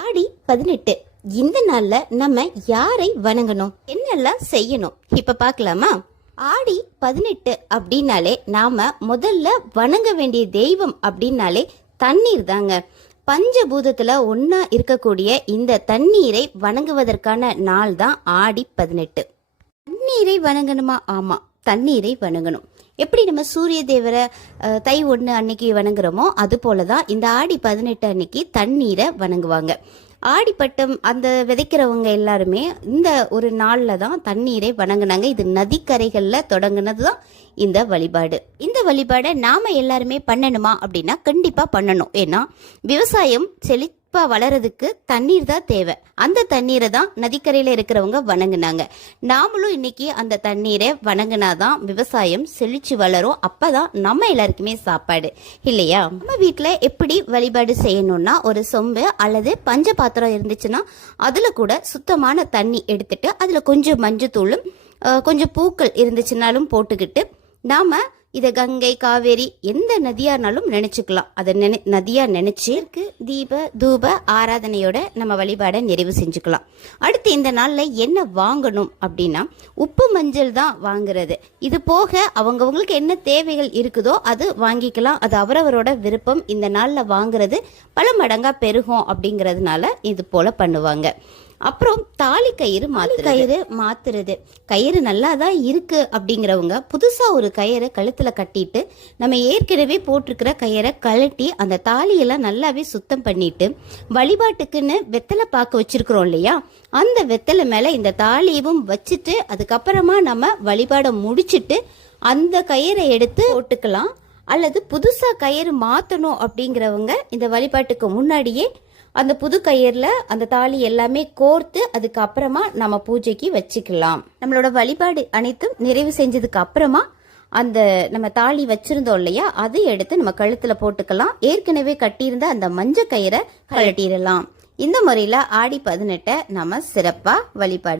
ஆடி 18 இந்த நாள்ல நம்ம யாரை வணங்கணும், என்னெல்லாம் செய்யணும் இப்ப பார்க்கலாமா? ஆடி 18 அப்படின்னாலே நாம முதல்ல வணங்க வேண்டிய தெய்வம் அப்படின்னாலே தண்ணீர் தாங்க. பஞ்சபூதத்துல ஒன்னா இருக்கக்கூடிய இந்த தண்ணீரை வணங்குவதற்கான நாள் தான் ஆடி 18. தண்ணீரை வணங்கணுமா? ஆமா, தண்ணீரை வணங்கணும். எப்படி நம்ம சூரிய தேவரை தை 1 அன்னைக்கு வணங்குறோமோ அது போலதான் இந்த ஆடி 18 அன்னைக்கு தண்ணீரை வணங்குவாங்க. ஆடிப்பட்டம் அந்த விதைக்கிறவங்க எல்லாருமே இந்த ஒரு நாள்ல தான் தண்ணீரை வணங்குனாங்க. இது நதிக்கரைகள்ல தொடங்குனது தான் இந்த வழிபாடு. இந்த வழிபாடை நாம எல்லாருமே பண்ணணுமா அப்படின்னா கண்டிப்பா பண்ணணும். ஏன்னா விவசாயம் செழிப்பா வளர்றதுக்கு தண்ணீர் தான் தேவை. அந்த தண்ணீரை தான் நதிக்கரையில இருக்கிறவங்க வணங்குனாங்க. நாமளும் இன்னைக்கு அந்த தண்ணீரை வணங்குனாதான் விவசாயம் செழிச்சு வளரும். அப்பதான் நம்ம எல்லாருக்குமே சாப்பாடு இல்லையா? நம்ம வீட்டுல எப்படி வழிபாடு செய்யணும்னா, ஒரு சொம்பு அல்லது பஞ்ச பாத்திரம் இருந்துச்சுன்னா அதுல கூட சுத்தமான தண்ணி எடுத்துட்டு அதுல கொஞ்சம் மஞ்சத்தூளும் கொஞ்சம் பூக்கள் இருந்துச்சுனாலும் போட்டுக்கிட்டு நாம இதை கங்கை காவேரி எந்த நதியானாலும் நினைச்சுக்கலாம். அதை நதியா நினைச்சு தீப தூப ஆராதனையோட நம்ம வழிபாடை நிறைவு செஞ்சுக்கலாம். அடுத்து இந்த நாள்ல என்ன வாங்கணும் அப்படின்னா, உப்பு மஞ்சள் தான் வாங்குறது. இது போக அவங்கவுங்களுக்கு என்ன தேவைகள் இருக்குதோ அது வாங்கிக்கலாம். அது அவரவரோட விருப்பம். இந்த நாள்ல வாங்குறது பல மடங்கா பெருகும் அப்படிங்கறதுனால இது போல பண்ணுவாங்க. அப்புறம் தாலி கயிறு மாத்துறது. கயிறு நல்லா தான் இருக்கு அப்படிங்கிறவங்க புதுசா ஒரு கயிறை கழுத்துல கட்டிட்டு நம்ம ஏற்கனவே போட்டிருக்கிற கயிறை கழட்டி அந்த தாலியெல்லாம் நல்லாவே சுத்தம் பண்ணிட்டு வழிபாட்டுக்குன்னு வெத்தலை பாக்கு வச்சிருக்கிறோம் இல்லையா, அந்த வெத்தலை மேல இந்த தாலியவும் வச்சுட்டு அதுக்கப்புறமா நம்ம வழிபாடை முடிச்சிட்டு அந்த கயிறை எடுத்து போட்டுக்கலாம். அல்லது புதுசா கயிறு மாத்தணும் அப்படிங்கிறவங்க இந்த வழிபாட்டுக்கு முன்னாடியே அந்த புது கயிறுல அந்த தாலி எல்லாமே கோர்த்து அதுக்கப்புறமா நம்ம பூஜைக்கு வச்சுக்கலாம். நம்மளோட வழிபாடு அனைத்தும் நிறைவு செஞ்சதுக்கு அப்புறமா அந்த நம்ம தாலி வச்சிருந்தோம் இல்லையா, அதை எடுத்து நம்ம கழுத்துல போட்டுக்கலாம். ஏற்கனவே கட்டியிருந்த அந்த மஞ்சள் கயிறை கழட்டிடலாம். இந்த முறையில ஆடி 18 நம்ம சிறப்பா வழிபாடு